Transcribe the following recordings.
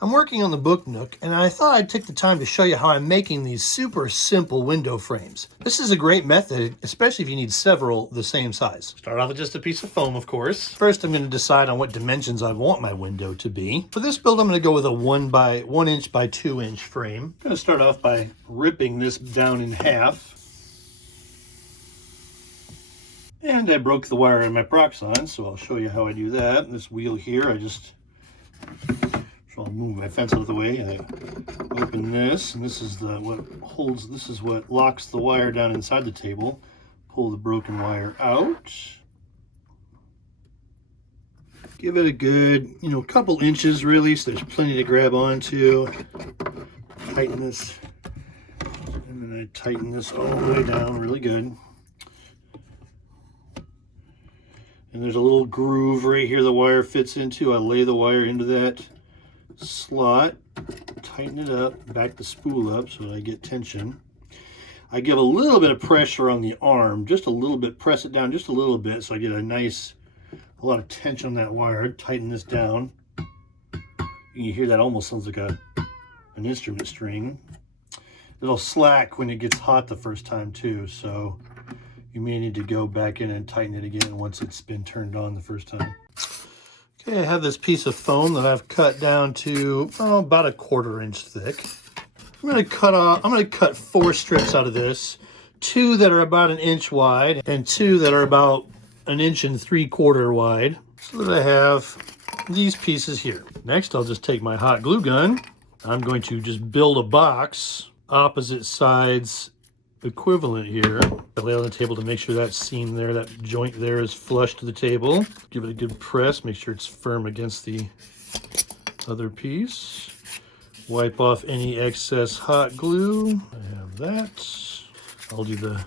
I'm working on the book nook, and I thought I'd take the time to show you how I'm making these super simple window frames. This is a great method, especially if you need several the same size. Start off with just a piece of foam, of course. First, I'm going to decide on what dimensions I want my window to be. For this build, I'm going to go with a 1 inch by 2 inch frame. I'm going to start off by ripping this down in half. And I broke the wire in my peroxide, so I'll show you how I do that. This wheel here, I'll move my fence out of the way. I open this, and this is this is what locks the wire down inside the table. Pull the broken wire out. Give it a good, couple inches really, so there's plenty to grab onto. Tighten this, and then I tighten this all the way down really good. And there's a little groove right here the wire fits into. I lay the wire into that slot, tighten it up, back the spool up so that I get tension. I give a little bit of pressure on the arm, just a little bit, press it down just a little bit so I get a lot of tension on that wire. Tighten this down. You hear that almost sounds like an instrument string. It'll slack when it gets hot the first time too, so you may need to go back in and tighten it again once it's been turned on the first time. Okay, I have this piece of foam that I've cut down to about a 1/4 inch thick. I'm going to cut 4 strips out of this, 2 that are about 1 inch wide and 2 that are about 1 3/4 inches wide, so that I have these pieces here. Next, I'll just take my hot glue gun. I'm going to just build a box, opposite sides equivalent here. I lay it on the table to make sure that seam there, that joint there is flush to the table. Give it a good press, make sure it's firm against the other piece. Wipe off any excess hot glue. I have that. I'll do the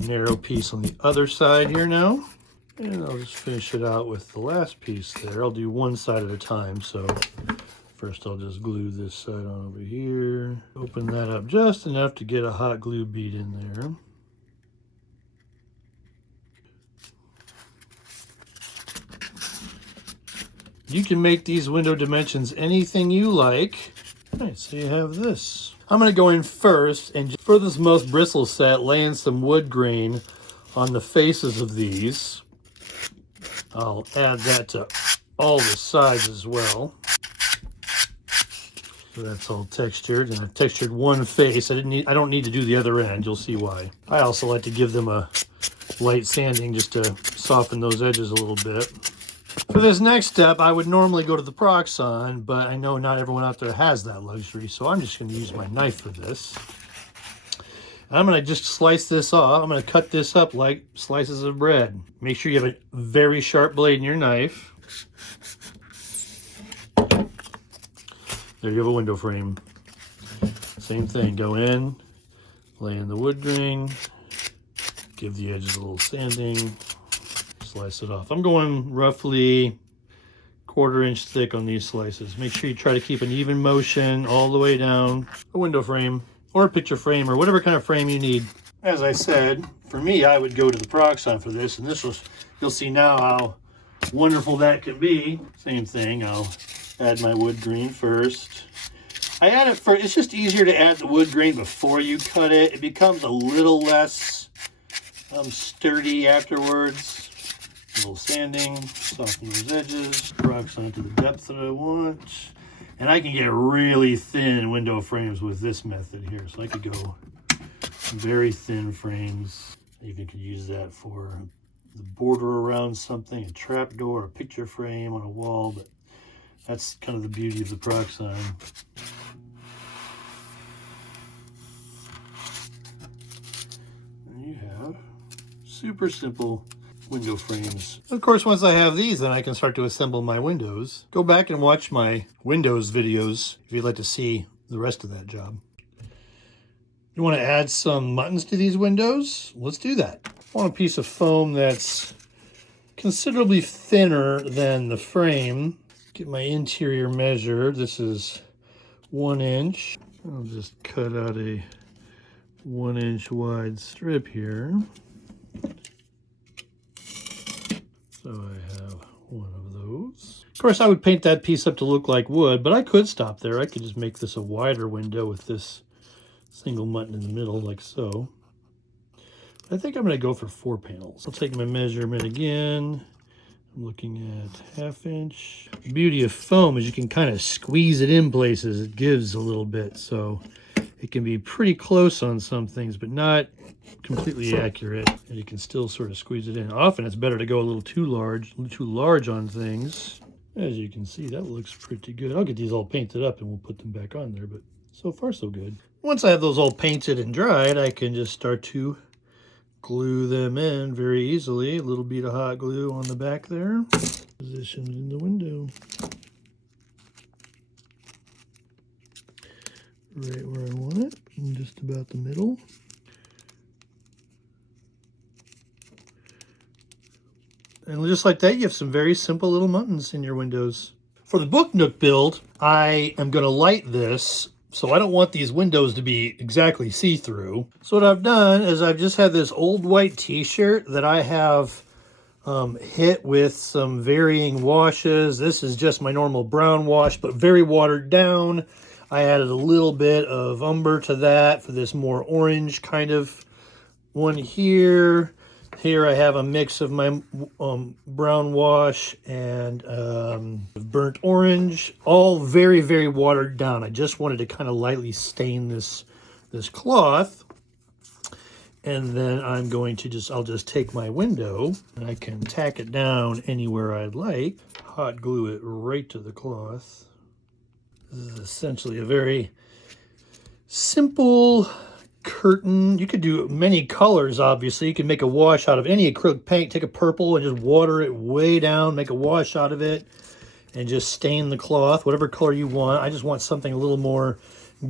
narrow piece on the other side here now. And I'll just finish it out with the last piece there. I'll do one side at a time, so first I'll just glue this side on over here. Open that up just enough to get a hot glue bead in there. You can make these window dimensions anything you like. All right, so you have this. I'm going to go in first and for this most bristle set, lay in some wood grain on the faces of these. I'll add that to all the sides as well. So that's all textured, and I've textured one face. I don't need to do the other end. You'll see why. I also like to give them a light sanding just to soften those edges a little bit. For this next step, I would normally go to the peroxide, but I know not everyone out there has that luxury, so I'm just going to use my knife for this. I'm going to just slice this off. I'm going to cut this up like slices of bread. Make sure you have a very sharp blade in your knife. There you have a window frame. Same thing, go in, lay in the wood grain, give the edges a little sanding, slice it off. I'm going roughly 1/4 inch thick on these slices. Make sure you try to keep an even motion all the way down a window frame or a picture frame or whatever kind of frame you need. As I said, for me, I would go to the peroxide for this, and you'll see now how wonderful that can be. Same thing, I'll add my wood grain first. I add it first. It's just easier to add the wood grain before you cut it. It becomes a little less sturdy afterwards. A little sanding, soften those edges, peroxide to the depth that I want. And I can get really thin window frames with this method here. So I could go very thin frames. I even could use that for the border around something, a trap door, a picture frame on a wall, but that's kind of the beauty of the peroxide. And you have super simple window frames. Of course, once I have these, then I can start to assemble my windows. Go back and watch my Windows videos if you'd like to see the rest of that job. You want to add some muntins to these windows? Let's do that. I want a piece of foam that's considerably thinner than the frame. Get my interior measure. This is 1 inch. I'll just cut out a 1 inch wide strip here. So I have one of those. Of course, I would paint that piece up to look like wood, but I could stop there. I could just make this a wider window with this single muntin in the middle, like so. I think I'm going to go for 4 panels. I'll take my measurement again. I'm looking at 1/2 inch. The beauty of foam is you can kind of squeeze it in places. It gives a little bit, so it can be pretty close on some things, but not completely accurate. And you can still sort of squeeze it in. Often it's better to go a little too large on things. As you can see, that looks pretty good. I'll get these all painted up and we'll put them back on there, but so far so good. Once I have those all painted and dried, I can just start to glue them in very easily. A little bit of hot glue on the back there. Positioned in the window. Right where I want it, in just about the middle. And just like that, you have some very simple little muntins in your windows. For the book nook build, I am going to light this, so I don't want these windows to be exactly see-through. So what I've done is I've just had this old white t-shirt that I have hit with some varying washes. This is just my normal brown wash, but very watered down. I added a little bit of umber to that for this more orange kind of one here. Here I have a mix of my brown wash and burnt orange, all very, very watered down. I just wanted to kind of lightly stain this cloth. And then I'm going to I'll just take my window and I can tack it down anywhere I'd like. Hot glue it right to the cloth. This is essentially a very simple curtain. You could do many colors, obviously. You can make a wash out of any acrylic paint. Take a purple and just water it way down, make a wash out of it, and just stain the cloth, whatever color you want. I just want something a little more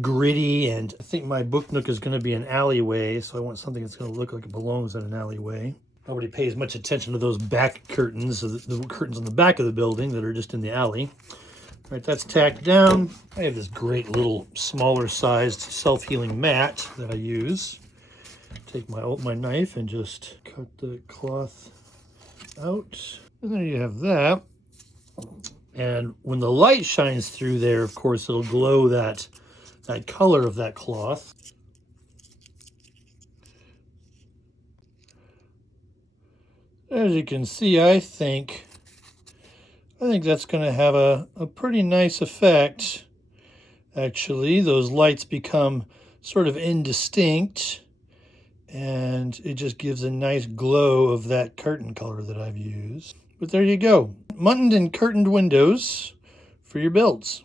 gritty, and I think my book nook is going to be an alleyway, so I want something that's going to look like it belongs in an alleyway. Nobody pays much attention to those back curtains, the curtains on the back of the building that are just in the alley. All right, that's tacked down. I have this great little smaller sized self-healing mat that I use. Take my knife and just cut the cloth out. And there you have that. And when the light shines through there, of course, it'll glow that color of that cloth. As you can see, I think that's going to have a pretty nice effect. Actually, those lights become sort of indistinct, and it just gives a nice glow of that curtain color that I've used. But there you go. Muntined and curtained windows for your builds.